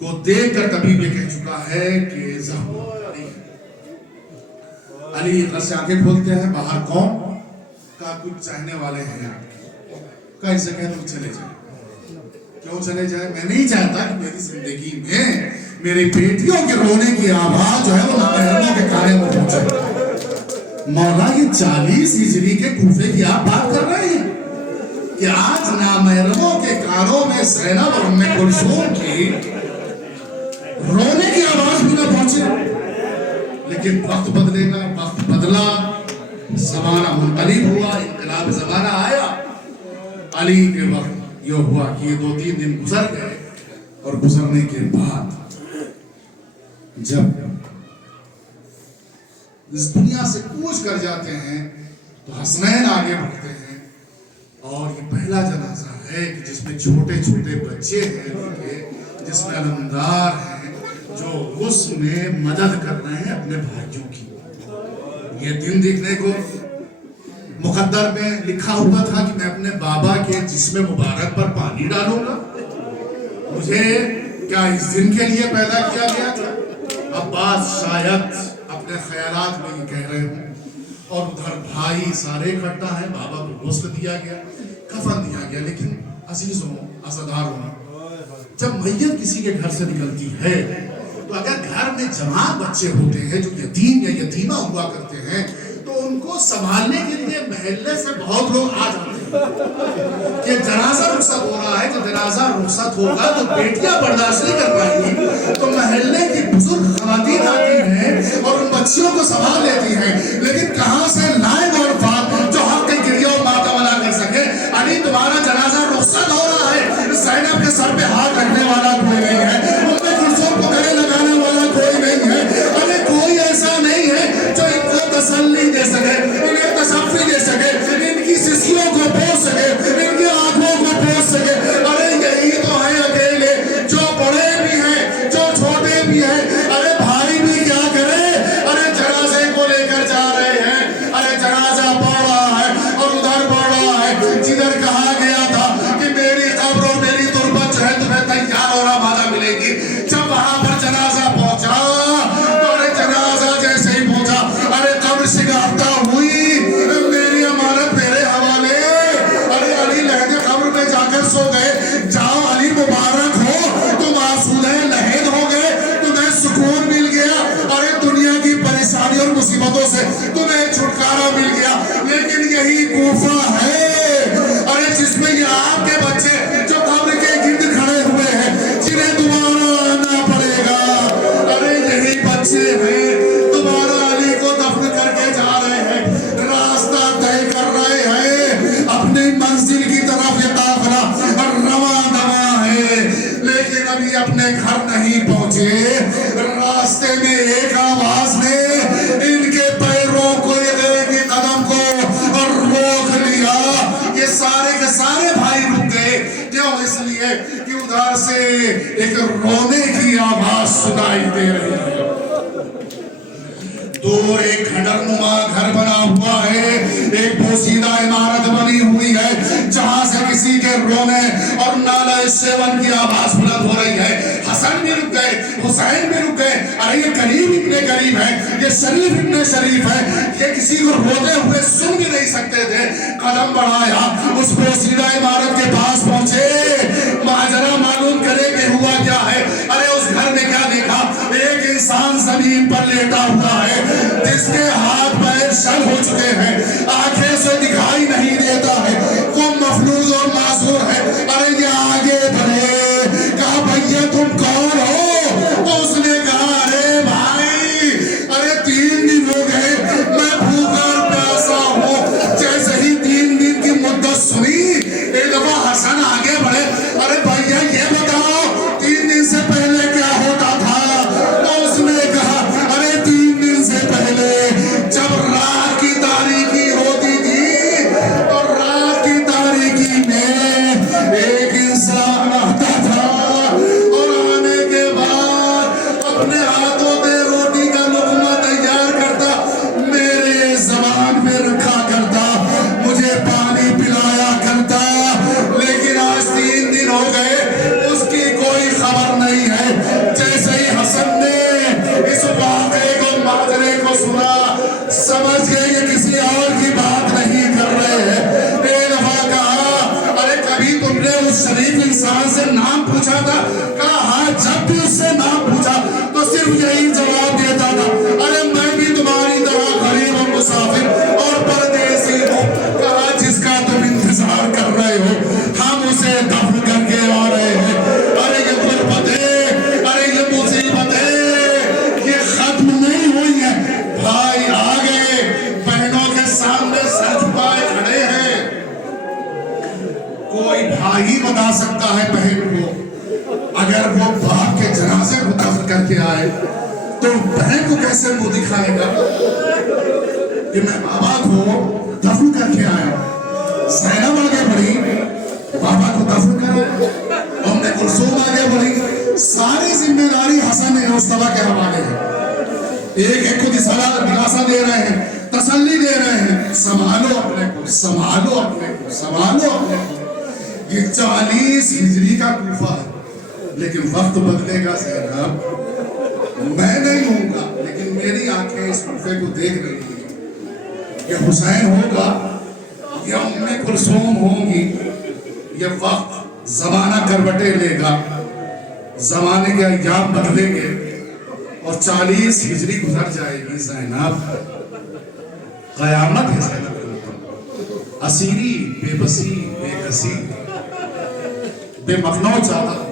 کو دیکھ کر طبیب یہ کہہ چکا ہے کہ زخم علی ہے۔ علی غصے سے آنکھیں کھولتے ہیں، باہر کون کا کچھ چاہنے والے ہیں کا اسے کہہ دو چلے جائیں۔ کیوں چلے جائیں؟ میں نہیں چاہتا کہ میری زندگی میں میری بیٹیوں کے رونے کی آواز جو ہے وہ نامحرموں کے کانے میں پہنچے۔ مولا یہ 40 ہجری کے کوفے کی آپ بات کر رہے ہیں کہ آج نامحرموں کے کانوں میں زینب اور ام کلثوم کی رونے کی آواز بھی نہ پہنچے۔ لیکن وقت بدلے گا، وقت بدلا، زمانہ منقلب ہوا، انقلاب زمانہ آیا۔ علی کے وقت یہ ہوا کہ یہ 2-3 دن گزر گئے اور گزرنے کے بعد جب اس دنیا سے کوچ کر جاتے ہیں تو حسنین آگے بڑھتے ہیں اور یہ پہلا جنازہ ہے کہ جس میں چھوٹے چھوٹے بچے ہیں، جس میں علمدار ہیں جو اس میں مدد کر رہے ہیں اپنے بھائیوں کی۔ یہ دن دیکھنے کو مقدر میں لکھا ہوا تھا کہ میں اپنے بابا کے جسم مبارک پر پانی ڈالوں گا۔ مجھے کیا اس دن کے لیے پیدا کیا گیا تھا؟ عباس شاید اپنے خیالات میں یہ کہہ رہے ہوں، اور ادھر بھائی سارے اکٹھا ہیں، بابا کو غسل دیا گیا، کفن دیا گیا۔ لیکن عزیزوں، عزاداروں، جب میت کسی کے گھر سے نکلتی ہے تو اگر گھر میں جوان بچے ہوتے ہیں جو یتیم یا یتیمہ ہوا کرتے ہیں تو ان کو سنبھالنے کے لیے محلے سے بہت لوگ آ جاتے ہیں کہ جنازہ رخصت ہو رہا ہے، جب جنازہ رخصت ہوگا تو بیٹیاں برداشت نہیں کر پائیں گی، تو محلے کی بزرگ خواتین آتی ہیں اور ان بچیوں کو سنبھال لیتی ہیں۔ لیکن کہاں سے لائیں گے اور بات جو حق کی گریہ اور ماتم ادا کر سکے؟ علی تمہارا جنازہ رخصت ہو رہا ہے، زینب کے سر پہ ہاتھ رکھنے والا کوئی نہیں ہے، ام کلثوم کو گلے لگانے والا کوئی نہیں ہے، ارے کوئی ایسا نہیں ہے جو ان کو تسلی دے سکے، انہیں تصفی دے سکے، ان کی سسکیوں کو پوچھ سکے، ان کی آنکھوں کو پوچھ سکے۔ ارے یہی تو ہیں اکیلے جو بڑے بھی ہیں، جو چھوٹے بھی ہیں۔ ارے بھائی بھی کیا کرے؟ ارے جنازے کو لے کر جا رہے ہیں، ارے جنازہ پڑھ رہا ہے اور ادھر پڑھ رہا ہے جدھر کہا گیا تھا کہ میری قبر اور میری تربت جو ہے تمہیں تیار اور آمادہ ملے گی۔ جب وہاں پر جنازہ پہنچا، ارے جنازہ جیسے ہی پہنچا، ارے قبر شگافتہ ہوئی، میری امانت میرے حوالے۔ ارے علی لہد قبر میں جا کر سو گئے، جاؤ علی مبارک ہو، تم آسودہ لہد ہو گئے، تمہیں سکون مل گیا، ارے دنیا کی پریشانی اور مصیبتوں سے تمہیں چھٹکارا مل گیا۔ لیکن یہی کوفہ ہے ارے جس میں یہ آپ کے بچے جو قبر کے گرد کھڑے ہوئے ہیں، جنہیں دوبارہ آنا پڑے گا، ارے یہی بچے ہیں دوبارہ علی کو دفن کر کے جا رہے ہیں، راستہ طے کر رہے ہیں، اپنی منزل کی طرف یہ قافلہ رواں دواں ہے، لیکن ابھی اپنے گھر نہیں پہنچے۔ راستے میں ایک آواز نے ان کے پیروں کو، ان کے قدم کو روک لیا۔ یہ سارے کے سارے بھائی رک گئے، کیوں؟ اس لیے کہ ادھر سے ایک رونے کی آواز سنائی دے رہی ہے۔ دور ایک کھنڈر نما گھر بنا ہوا ہے، ایک بوسیدہ عمارت بنی ہوئی ہے جہاں سے کسی کے رونے اور نالہ سیون کی آواز بلند ہو رہی ہے۔ حسن بھی رک گئے، حسین بھی رک گئے۔ ارے یہ قریب ابن قریب ہے، یہ شریف ابن شریف ہے، یہ کسی کو روتے ہوئے سن بھی نہیں سکتے تھے۔ قدم بڑھایا، اس بوسیدہ عمارت کے پاس پہنچے، ماجرا معلوم کرے کہ ہوا کیا ہے۔ ارے اس گھر میں کیا دیکھا؟ ایک انسان زمین پر لیٹا ہوا ہے جس کے ہاتھ پیر شل ہو چکے ہیں، آنکھیں سے دکھائی نہیں دیتا ہے، وہ مفلوج اور معذور ہے۔ ارے یہ آگے بڑھے، کہا بھیا تم کون ہو؟ تو اس نے کہا ارے بھائی، ارے 3 دن ہو گئے میں بھوکا اور پیاسا ہوں۔ جیسے ہی 3 دن کی مدت سنی، ایک دفعہ حسن آگے بڑھے، ارے بھیا یہ بتاؤ 3 دن وہ باپ کے جنازے کو دفن کر کے آئے تو بہن کو کیسے منہ دکھائے گا کہ میں بابا کو دفن کر کے آیا؟ زینب آگے بڑھی، بابا کو دفن کرا، ام کلثوم آگے بڑھی، ساری ذمہ داری حسن مصطفیٰ کے حوالے ہے۔ ایک ایک کو دلاسا دے رہے ہیں، تسلی دے رہے ہیں، سنبھالو اپنے کو، سنبھالو اپنے کو، سنبھالو اپنے کو۔ یہ 40 ہجری کا کوفہ ہے، لیکن وقت بدلے گا زینب، میں نہیں ہوں گا لیکن میری آنکھیں اس کوفے کو دیکھ رہی ہیں۔ یہ حسین ہوگا یا ام کلثوم ہوں گی، یہ وقت زمانہ کروٹیں لے گا، زمانے کے ایام بدلیں گے اور 40 ہجری گزر جائے گی زینب، قیامت ہے زینب کے اوپر۔ اسیری، بے بسی، بے کسی، بے مخنو چاہتا